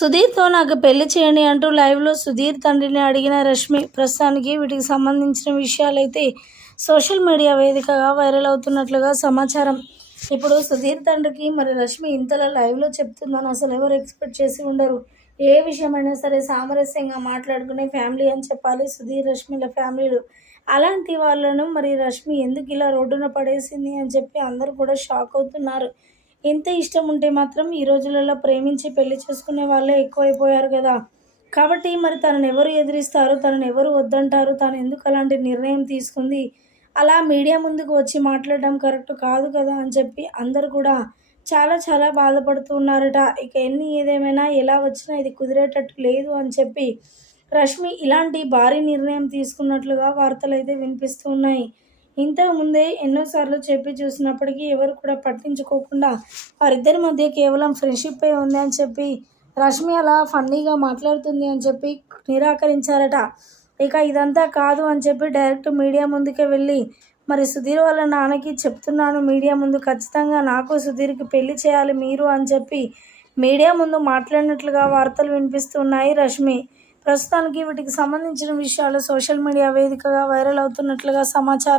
సుధీర్తో నాకు పెళ్ళి చేయండి అంటూ లైవ్లో సుధీర్ తండ్రిని అడిగిన రష్మి ప్రస్తుతానికి వీటికి సంబంధించిన విషయాలైతే సోషల్ మీడియా వేదికగా వైరల్ అవుతున్నట్లుగా సమాచారం. ఇప్పుడు సుధీర్ తండ్రికి మరి రష్మి ఇంతలా లైవ్లో చెప్తుందని అసలు ఎవరు ఎక్స్పెక్ట్ చేసి ఉండరు. ఏ విషయమైనా సరే సామరస్యంగా మాట్లాడుకునే ఫ్యామిలీ అని చెప్పాలి సుధీర్ రష్మిల ఫ్యామిలీలు. అలాంటి వాళ్ళను మరి రష్మి ఎందుకు ఇలా రోడ్డున పడేసింది అని చెప్పి అందరూ కూడా షాక్ అవుతున్నారు. ఎంత ఇష్టం ఉంటే మాత్రం ఈ రోజులలో ప్రేమించి పెళ్ళి చేసుకునే వాళ్ళే ఎక్కువైపోయారు కదా. కాబట్టి మరి తనను ఎవరు ఎదిరిస్తారు? తనను ఎవరు వద్దంటారు? తను ఎందుకు అలాంటి నిర్ణయం తీసుకుంది? అలా మీడియా ముందుకు వచ్చి మాట్లాడడం కరెక్ట్ కాదు కదా అని చెప్పి అందరు కూడా చాలా చాలా బాధపడుతూ ఉన్నారట. ఇక ఎన్ని ఏదేమైనా ఎలా వచ్చినా ఇది కుదిరేటట్టు లేదు అని చెప్పి రష్మి ఇలాంటి భారీ నిర్ణయం తీసుకున్నట్లుగా వార్తలు అయితే వినిపిస్తూ ఉన్నాయి. ఇంతకు ముందే ఎన్నోసార్లు చెప్పి చూసినప్పటికీ ఎవరు కూడా పట్టించుకోకుండా వారిద్దరి మధ్య కేవలం ఫ్రెండ్షిప్ ఉంది అని చెప్పి రష్మి అలా ఫన్నీగా మాట్లాడుతుంది అని చెప్పి నిరాకరించారట. ఇక ఇదంతా కాదు అని చెప్పి డైరెక్ట్ మీడియా ముందుకే వెళ్ళి మరి సుధీర్ వాళ్ళ నాన్నకి చెప్తున్నాను మీడియా ముందు ఖచ్చితంగా నాకు సుధీర్కి పెళ్ళి చేయాలి మీరు అని చెప్పి మీడియా ముందు మాట్లాడినట్లుగా వార్తలు వినిపిస్తున్నాయి రష్మి. ప్రస్తుతానికి వీటికి సంబంధించిన విషయాలు సోషల్ మీడియా వేదికగా వైరల్ అవుతున్నట్లుగా సమాచారం.